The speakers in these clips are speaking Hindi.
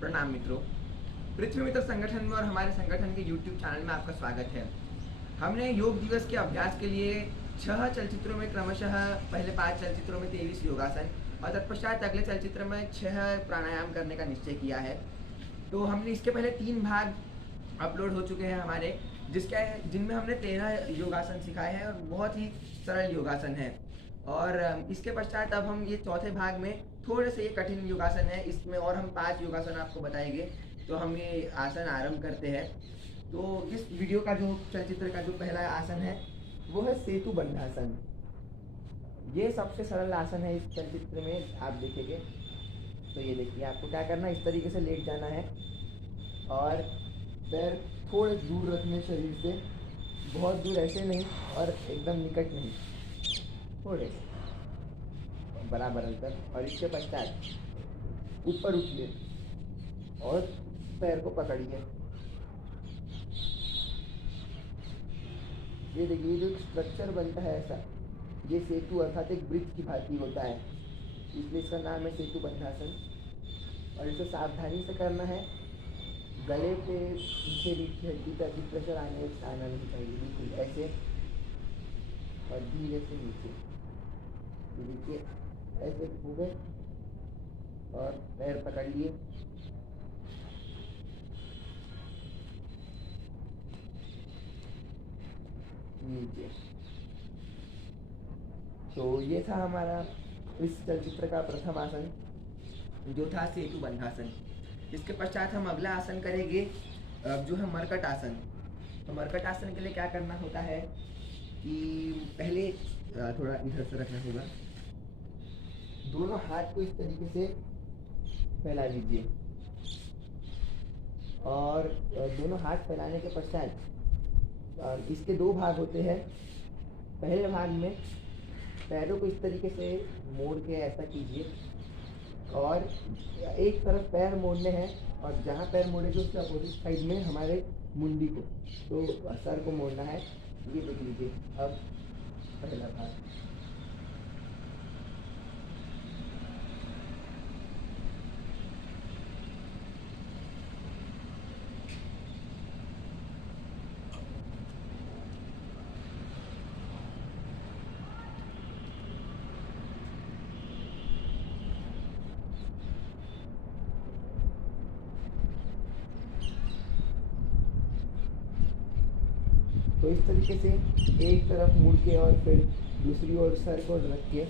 प्रणाम मित्रों। पृथ्वी मित्र संगठन में और हमारे संगठन के YouTube चैनल में आपका स्वागत है। हमने योग दिवस के अभ्यास के लिए 6 चलचित्रों में क्रमशः पहले 5 चलचित्रों में 23 योगासन और तत्पश्चात अगले चलचित्र में 6 प्राणायाम करने का निश्चय किया है। तो हमने इसके पहले 3 भाग अपलोड हो चुके हैं हमारे, जिनमें हमने 13 योगासन सिखाए हैं और बहुत ही सरल योगासन है। और इसके पश्चात अब हम ये चौथे भाग में थोड़े से ये कठिन योगासन है, इसमें और हम 5 योगासन आपको बताएंगे। तो हम ये आसन आरंभ करते हैं। तो इस वीडियो का जो चलचित्र का जो पहला आसन है वो है सेतु बंधासन। ये सबसे सरल आसन है इस चलचित्र में, आप देखेंगे तो ये देखिए आपको क्या करना है, इस तरीके से लेट जाना है और पैर थोड़े दूर रखने शरीर से, बहुत दूर ऐसे नहीं और एकदम निकट नहीं, थोड़े बराबर अंतर। और इसके पश्चात ऊपर उठिए और पैर को पकड़िए। ये देखिए जो स्ट्रक्चर बनता है ऐसा, ये सेतु अर्थात एक ब्रिज की भांति होता है, इसलिए इसका नाम है सेतु बंधासन। और इसे सावधानी से करना है, गले पे पीछे रीढ़ की हड्डी तक प्रेशर आना नहीं चाहिए, बिल्कुल ऐसे और धीरे से नीचे। देखिए ऐसे हो गए और पैर पकड़ लिए। नीचे। तो ये था हमारा इस चलचित्र का प्रथम आसन, जो था सेतु बंधासन। इसके पश्चात हम अगला आसन करेंगे जो है मरकट आसन। तो मरकट आसन के लिए क्या करना होता है कि पहले थोड़ा इधर से रखना होगा, दोनों हाथ को इस तरीके से फैला लीजिए और दोनों हाथ फैलाने के पश्चात इसके 2 भाग होते हैं। पहले भाग में पैरों को इस तरीके से मोड़ के ऐसा कीजिए और एक तरफ पैर मोड़ने हैं और जहाँ पैर मोड़ेंगे उसके अपोजिट साइड में हमारे मुंडी को, तो सर को मोड़ना है। ये देख लीजिए अब पहला भाग। तो इस तरीके से एक तरफ मुड़ के और फिर दूसरी ओर सर को रख के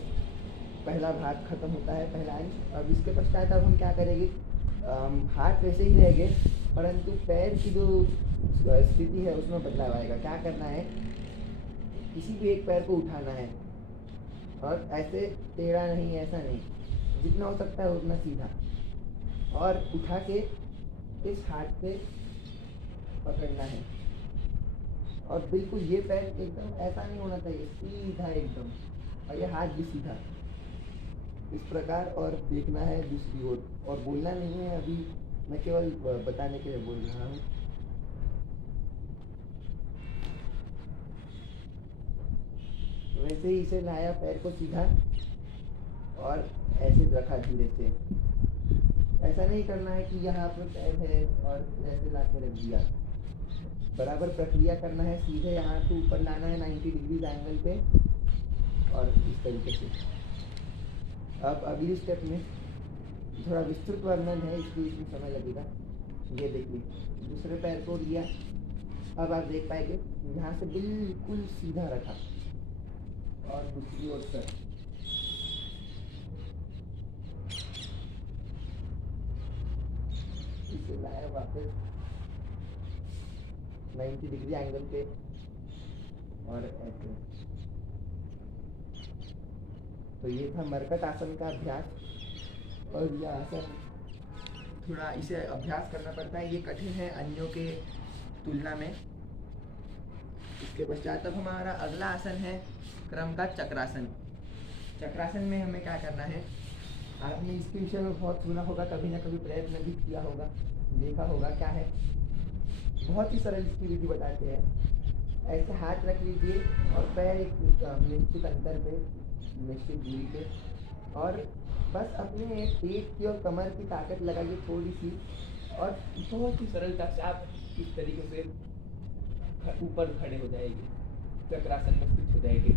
पहला भाग खत्म होता है, पहला अंश। अब इसके पश्चात अब हम क्या करेंगे, हाथ वैसे ही रहेंगे परंतु पैर की जो स्थिति है उसमें बदलाव आएगा। क्या करना है, किसी भी एक पैर को उठाना है और ऐसे टेढ़ा नहीं, ऐसा नहीं, जितना हो सकता है उतना सीधा, और उठा के इस हाथ से पकड़ना है। और बिल्कुल ये पैर एकदम ऐसा नहीं होना चाहिए, सीधा एकदम, और ये हाथ भी सीधा, इस प्रकार। और देखना है दूसरी ओर, और बोलना नहीं है, अभी मैं केवल बताने के लिए बोल रहा हूँ। वैसे ही इसे लाया पैर को सीधा और ऐसे रखा धीरे से। ऐसा नहीं करना है कि यहाँ पर पैर है और ऐसे ला के रख दिया, बराबर प्रक्रिया करना है। सीधे यहाँ को ऊपर लाना है 90 डिग्री एंगल पे और इस तरीके से। अब अगली स्टेप में थोड़ा विस्तृत वर्णन है, इसलिए इसमें समय लगेगा। ये देखिए दूसरे पैर को लिया, अब आप देख पाएंगे यहाँ से बिल्कुल सीधा रखा और दूसरी ओर सर। इसे लाया वापस 90 डिग्री एंगल पे और ऐसे। तो ये था मरकट आसन का अभ्यास। और यह आसन थोड़ा इसे अभ्यास करना पड़ता है, ये कठिन है अन्यों के तुलना में। इसके पश्चात अब हमारा अगला आसन है क्रम का चक्रासन। चक्रासन में हमें क्या करना है, आपने इसके विषय में बहुत सुना होगा, कभी ना कभी प्रयत्न भी किया होगा, देखा होगा। क्या है, बहुत ही सरल इसकी विधि बताते हैं। ऐसे हाथ रख लीजिए और पैर एक निश्चित अंतर पे, निश्चित दूरी पे, और बस अपने पेट की और कमर की ताकत लगाइए थोड़ी सी, और बहुत ही सरलता से आप इस तरीके से ऊपर खड़े हो जाएंगे, चक्रासन में स्थित हो जाएंगे।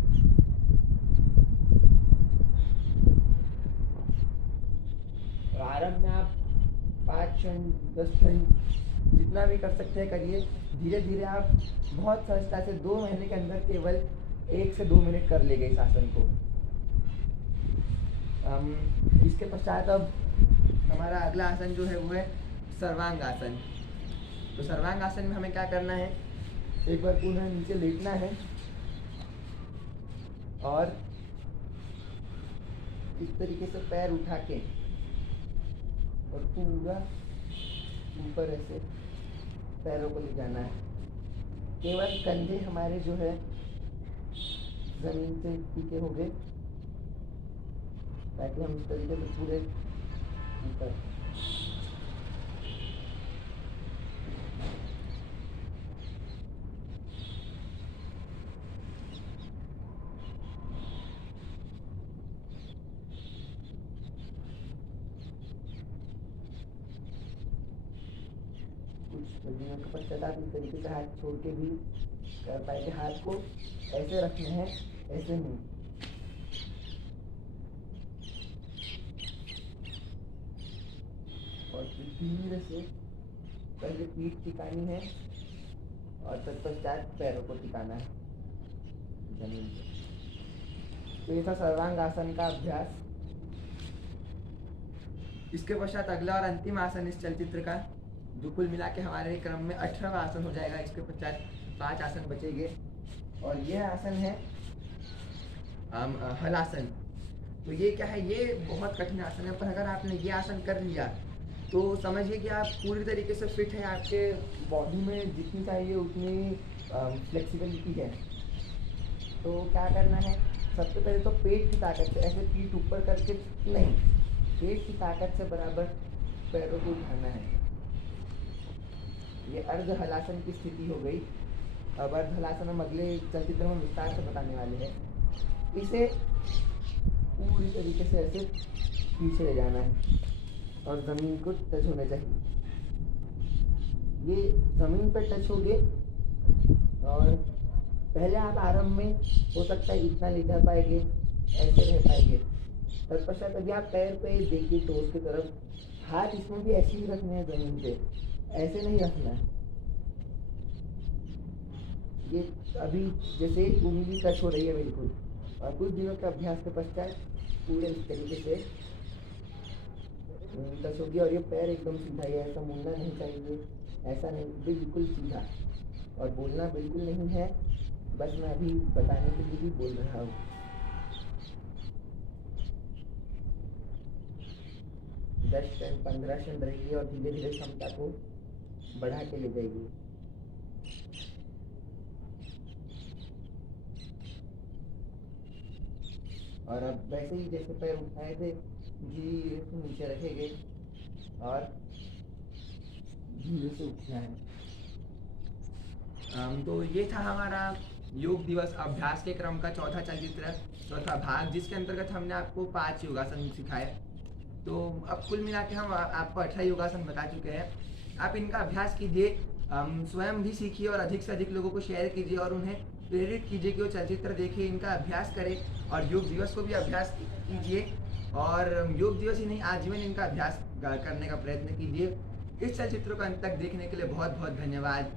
आरंभ में आप 5 क्षण 10 क्षण जितना भी कर सकते हैं करिए। धीरे धीरे आप बहुत सहजता से 2 महीने के अंदर केवल 1 से 2 मिनट कर लेंगे इस आसन को। इसके पश्चात अब हमारा अगला आसन जो है वो है सर्वांग आसन। तो सर्वांग आसन में हमें क्या करना है, एक बार पुनः नीचे लेटना है और इस तरीके से पैर उठा के और पूरा ऊपर ऐसे पैरों को ले जाना है। केवल कंधे हमारे जो है जमीन से टीके हो गए, ताकि हम इस तरीके से पूरे ऊपर। कुछ दिनों के पश्चात आप इस तरीके से हाथ छोड़ के भी कर पाएंगे। हाथ को ऐसे रखना है, ऐसे नहीं। और धीरे से पहले पीठ टिकानी है और तत्पश्चात पैरों को टिकाना है जमीन पे। तो ये था सर्वांग आसन का अभ्यास। इसके पश्चात अगला और अंतिम आसन इस चलचित्र का, जो कुल मिला के हमारे क्रम में 18वां आसन हो जाएगा। इसके पश्चात 5 आसन बचेंगे और यह आसन है हलासन। तो ये क्या है, ये बहुत कठिन आसन है, पर अगर आपने ये आसन कर लिया तो समझिए कि आप पूरी तरीके से फिट है। आपके बॉडी में जितनी चाहिए उतनी फ्लेक्सिबिलिटी है। तो क्या करना है, सबसे पहले तो पेट की ताकत से ऐसे पीठ ऊपर करके नहीं, पेट की ताकत से बराबर पैरों को उठाना है। ये अर्ध हलासन की स्थिति हो गई। अब अर्ध हलासन हम अगले चलचित्र में विस्तार से बताने वाले हैं। इसे पूरी तरीके से ऐसे पीछे ले जाना है और ज़मीन को टच होना चाहिए। ये ज़मीन पर टच हो गए और पहले आप आरंभ में हो सकता है इतना ले जा पाएंगे, ऐसे रह पाएंगे। तत्पश्चात अभी आप पैर पे देखिए टोस की तरफ, हाथ इसमें भी ऐसे ही रखने हैं ज़मीन पे, ऐसे नहीं रखना है। ये अभी जैसे उंगली टच हो रही है बिल्कुल, और कुछ दिनों के अभ्यास के पश्चात पूरे इस तरीके से टच होगी और ये पैर एकदम सीधा है। ऐसा मुड़ना नहीं चाहिए, ऐसा नहीं, बिल्कुल सीधा। और बोलना बिल्कुल नहीं है, बस मैं अभी बताने के लिए भी बोल रहा हूँ। दस क्षण 15 क्षण रहेगी और धीरे धीरे क्षमता को बढ़ा के ले जाएगी। और अब वैसे ही जैसे पैर उठाए थे धीरे से नीचे रखेंगे और धीरे से उठना है। तो ये था हमारा योग दिवस अभ्यास के क्रम का चौथा चलचित्र, चौथा भाग, जिसके अंतर्गत हमने आपको 5 योगासन सिखाए। तो अब कुल मिला के हम आपको 18 योगासन बता चुके हैं। आप इनका अभ्यास कीजिए, स्वयं भी सीखिए और अधिक से अधिक लोगों को शेयर कीजिए और उन्हें प्रेरित कीजिए कि वो चलचित्र देखें, इनका अभ्यास करें और योग दिवस को भी अभ्यास कीजिए। और योग दिवस ही नहीं, आजीवन इनका अभ्यास करने का प्रयत्न कीजिए। इस चलचित्र को अंत तक देखने के लिए बहुत बहुत धन्यवाद।